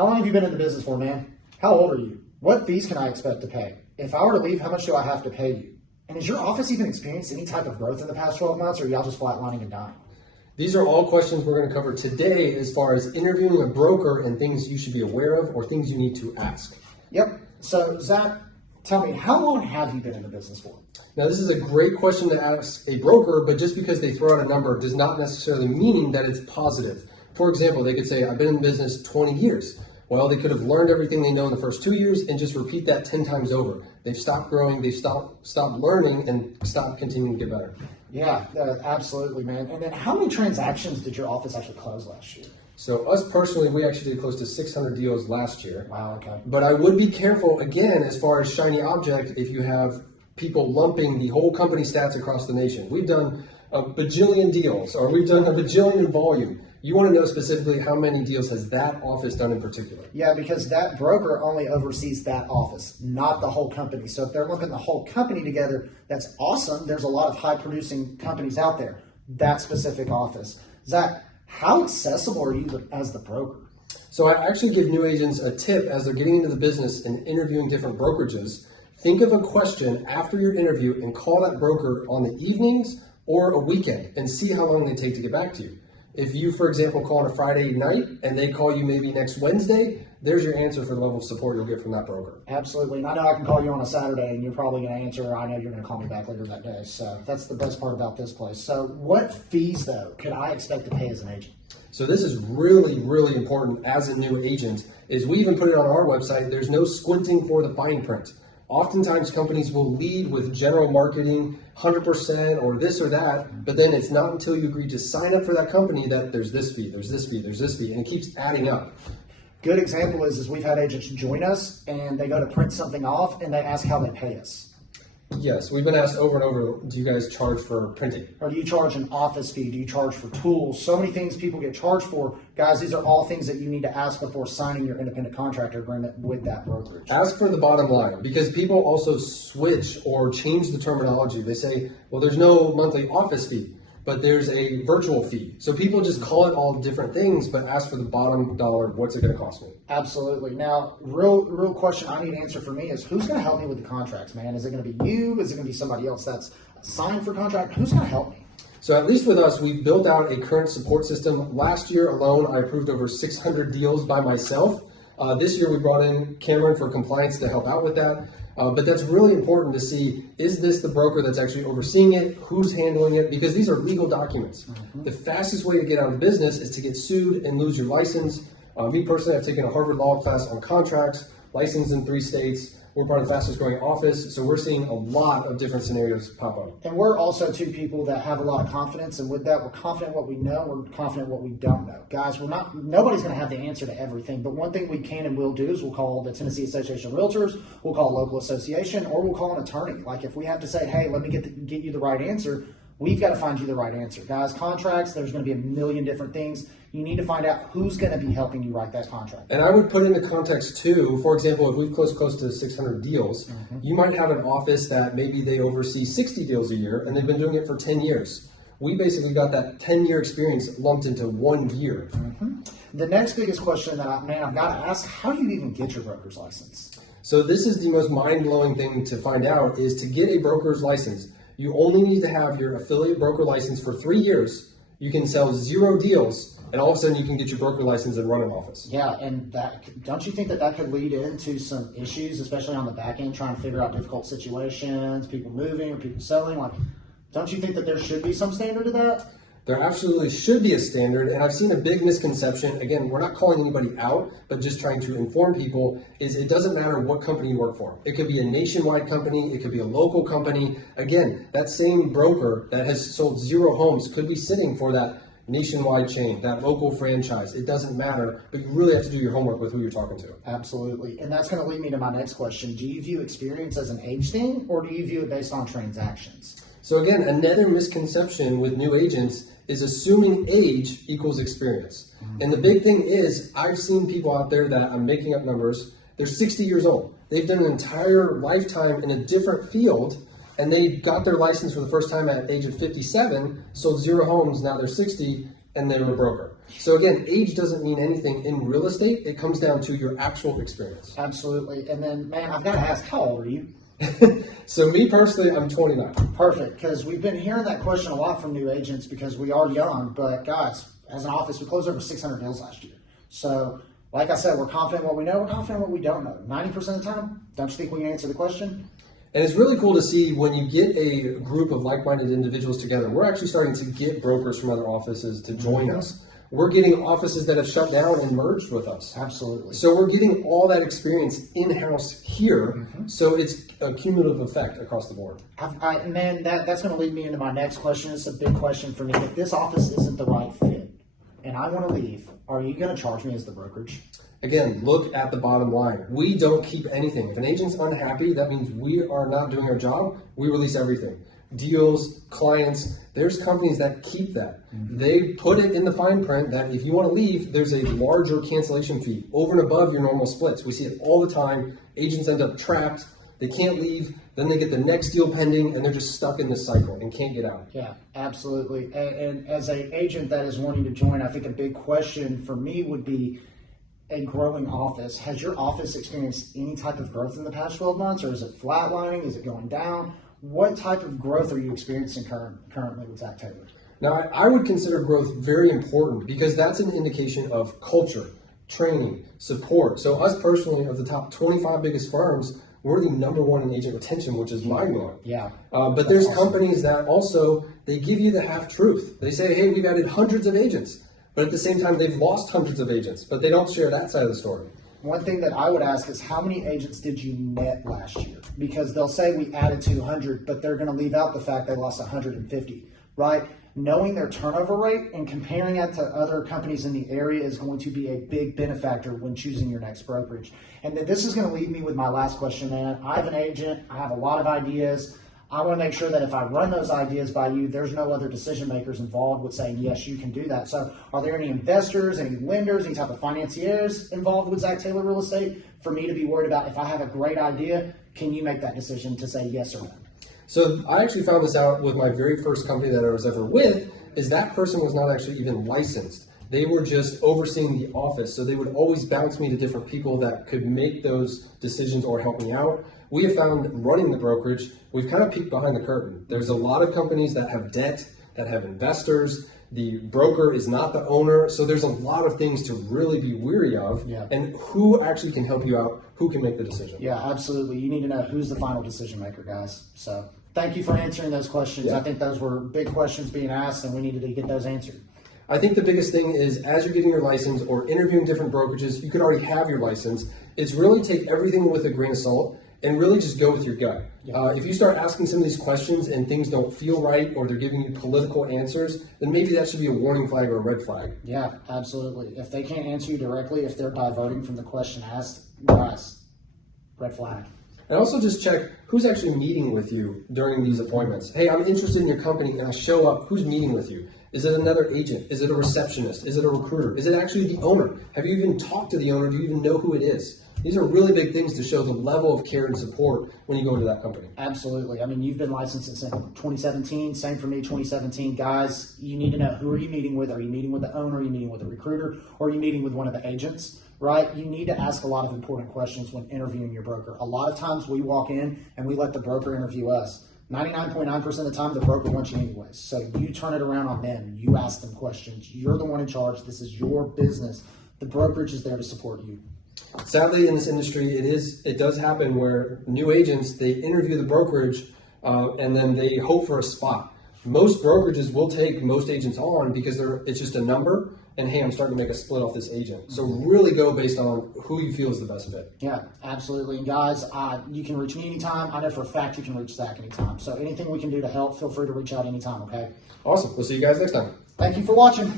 How long have you been in the business for, man? How old are you? What fees can I expect to pay? If I were to leave, how much do I have to pay you? And has your office even experienced any type of growth in the past 12 months, or are y'all just flatlining and dying? These are all questions we're going to cover today as far as interviewing a broker and things you should be aware of or things you need to ask. Yep. So, Zach, tell me, how long have you been in the business for? Now, this is a great question to ask a broker, but just because they throw out a number does not necessarily mean that it's positive. For example, they could say, I've been in business 20 years. Well, they could have learned everything they know in the first 2 years and just repeat that 10 times over. They've stopped growing, they've stopped learning, and stopped continuing to get better. Yeah, absolutely, man. And then how many transactions did your office actually close last year? So us personally, we actually did close to 600 deals last year. Wow, okay. But I would be careful, again, as far as shiny object, if you have people lumping the whole company stats across the nation. We've done a bajillion deals, or we've done a bajillion in volume. You want to know specifically how many deals has that office done in particular. Yeah, because that broker only oversees that office, not the whole company. So if they're lumping the whole company together, that's awesome. There's a lot of high-producing companies out there. That specific office. Zach, how accessible are you as the broker? So I actually give new agents a tip as they're getting into the business and interviewing different brokerages. Think of a question after your interview and call that broker on the evenings or a weekend and see how long they take to get back to you. If you, for example, call on a Friday night and they call you maybe next Wednesday, there's your answer for the level of support you'll get from that broker. Absolutely. And I know I can call you on a Saturday and you're probably going to answer, or I know you're going to call me back later that day. So that's the best part about this place. So what fees, though, could I expect to pay as an agent? So this is really, really important as a new agent, is we even put it on our website. There's no squinting for the fine print. Oftentimes companies will lead with general marketing, 100% or this or that, but then it's not until you agree to sign up for that company that there's this fee, there's this fee, there's this fee, and it keeps adding up. Good example is we've had agents join us and they go to print something off and they ask how they pay us. Yes, we've been asked over and over, do you guys charge for printing? Or do you charge an office fee? Do you charge for tools? So many things people get charged for. Guys, these are all things that you need to ask before signing your independent contractor agreement with that brokerage. Ask for the bottom line, because people also switch or change the terminology. They say, well, there's no monthly office fee, but there's a virtual fee. So people just call it all different things, but ask for the bottom dollar. What's it going to cost me? Absolutely. Now, real question I need to answer for me is, who's going to help me with the contracts, man? Is it going to be you? Is it going to be somebody else that's signed for contract? Who's going to help me? So at least with us, we've built out a current support system. Last year alone, I approved over 600 deals by myself. This year, we brought in Cameron for compliance to help out with that. But that's really important to see, is this the broker that's actually overseeing it? Who's handling it? Because these are legal documents. Mm-hmm. The fastest way to get out of business is to get sued and lose your license. Me personally, I've taken a Harvard Law class on contracts, licensed in 3 states. We're part of the fastest growing office, so we're seeing a lot of different scenarios pop up. And we're also two people that have a lot of confidence, and with that, we're confident in what we know, we're confident in what we don't know. Guys, nobody's going to have the answer to everything, but one thing we can and will do is we'll call the Tennessee Association of Realtors, we'll call a local association, or we'll call an attorney. Like if we have to say, hey, let me get you the right answer, we've got to find you the right answer. Guys, contracts, there's going to be a million different things. You need to find out who's going to be helping you write that contract. And I would put into context too, for example, if we've closed close to 600 deals, you might have an office that maybe they oversee 60 deals a year and they've been doing it for 10 years. We basically got that 10-year experience lumped into 1 year. The next biggest question that I've got to ask, how do you even get your broker's license? So this is the most mind-blowing thing to find out, is to get a broker's license. You only need to have your affiliate broker license for 3 years. You can sell 0 deals, and all of a sudden you can get your broker license and run an office. Yeah, and don't you think that could lead into some issues, especially on the back end, trying to figure out difficult situations, people moving or people selling? Like, don't you think that there should be some standard to that? There absolutely should be a standard, and I've seen a big misconception. Again, we're not calling anybody out, but just trying to inform people, is it doesn't matter what company you work for. It could be a nationwide company, it could be a local company. Again, that same broker that has sold 0 homes could be sitting for that nationwide chain, that local franchise. It doesn't matter, but you really have to do your homework with who you're talking to. Absolutely. And that's going to lead me to my next question. Do you view experience as an age thing, or do you view it based on transactions? So again, another misconception with new agents is assuming age equals experience. And the big thing is, I've seen people out there that, I'm making up numbers, they're 60 years old. They've done an entire lifetime in a different field, and they got their license for the first time at the age of 57, sold 0 homes, now they're 60, and they're a broker. So again, age doesn't mean anything in real estate. It comes down to your actual experience. Absolutely. And then, man, I've got to ask, how old are you? So me personally, I'm 29. Perfect, because we've been hearing that question a lot from new agents because we are young. But guys, as an office, we closed over 600 deals last year. So, like I said, we're confident in what we know. We're confident in what we don't know. 90% of the time, don't you think we can answer the question? And it's really cool to see when you get a group of like-minded individuals together. We're actually starting to get brokers from other offices to join us. We're getting offices that have shut down and merged with us. Absolutely. So we're getting all that experience in-house here. So it's a cumulative effect across the board. Man, that's going to lead me into my next question. It's a big question for me. If this office isn't the right fit and I want to leave, are you going to charge me as the brokerage? Again, look at the bottom line. We don't keep anything. If an agent's unhappy, that means we are not doing our job. We release everything. Deals, clients, there's companies that keep that. They put it in the fine print that if you want to leave, there's a larger cancellation fee over and above your normal splits. We see it all the time. Agents end up trapped. They can't leave. Then they get the next deal pending, and they're just stuck in this cycle and can't get out. Yeah, absolutely. And as an agent that is wanting to join, I think a big question for me would be a growing office. Has your office experienced any type of growth in the past 12 months, or is it flatlining? Is it going down? What type of growth are you experiencing currently with Zach Taylor? Now, I would consider growth very important because that's an indication of culture, training, support. So us personally, of the top 25 biggest firms, we're the number one in agent retention, which is mind-blowing. Yeah. But there's companies that also, they give you the half-truth. They say, hey, we've added hundreds of agents. But at the same time, they've lost hundreds of agents, but they don't share that side of the story. One thing that I would ask is how many agents did you net last year? Because they'll say we added 200, but they're going to leave out the fact they lost 150, right? Knowing their turnover rate and comparing that to other companies in the area is going to be a big benefactor when choosing your next brokerage. And then this is going to lead me with my last question, man. I have an agent. I have a lot of ideas. I want to make sure that if I run those ideas by you, there's no other decision makers involved with saying, yes, you can do that. So are there any investors, any lenders, any type of financiers involved with Zach Taylor Real Estate for me to be worried about? If I have a great idea, can you make that decision to say yes or no? So I actually found this out with my very first company that I was ever with, is that person was not actually even licensed. They were just overseeing the office. So they would always bounce me to different people that could make those decisions or help me out. We have found running the brokerage, we've kind of peeked behind the curtain. There's a lot of companies that have debt, that have investors. The broker is not the owner. So there's a lot of things to really be weary of. Yeah. And who actually can help you out, who can make the decision. Yeah, absolutely. You need to know who's the final decision maker, guys. So thank you for answering those questions. Yeah. I think those were big questions being asked, and we needed to get those answered. I think the biggest thing is as you're getting your license or interviewing different brokerages, you could already have your license. It's really take everything with a grain of salt and really just go with your gut. Yeah. If you start asking some of these questions and things don't feel right or they're giving you political answers, then maybe that should be a warning flag or a red flag. Yeah, absolutely. If they can't answer you directly, if they're diverting from the question asked, guys, red flag. And also just check who's actually meeting with you during these appointments. Hey, I'm interested in your company and I show up, who's meeting with you? Is it another agent? Is it a receptionist? Is it a recruiter? Is it actually the owner? Have you even talked to the owner? Do you even know who it is? These are really big things to show the level of care and support when you go into that company. Absolutely. I mean, you've been licensed since 2017. Same for me, 2017. Guys, you need to know who are you meeting with? Are you meeting with the owner? Are you meeting with a recruiter? Or are you meeting with one of the agents? Right? You need to ask a lot of important questions when interviewing your broker. A lot of times we walk in and we let the broker interview us. 99.9% of the time, the broker wants you anyways. So you turn it around on them. You ask them questions. You're the one in charge. This is your business. The brokerage is there to support you. Sadly, in this industry, it does happen where new agents, they interview the brokerage and then they hope for a spot. Most brokerages will take most agents on because it's just a number and hey, I'm starting to make a split off this agent. So really go based on who you feel is the best fit. Yeah, absolutely. And guys, you can reach me anytime. I know for a fact you can reach Zach anytime. So anything we can do to help, feel free to reach out anytime, okay? Awesome. We'll see you guys next time. Thank you for watching.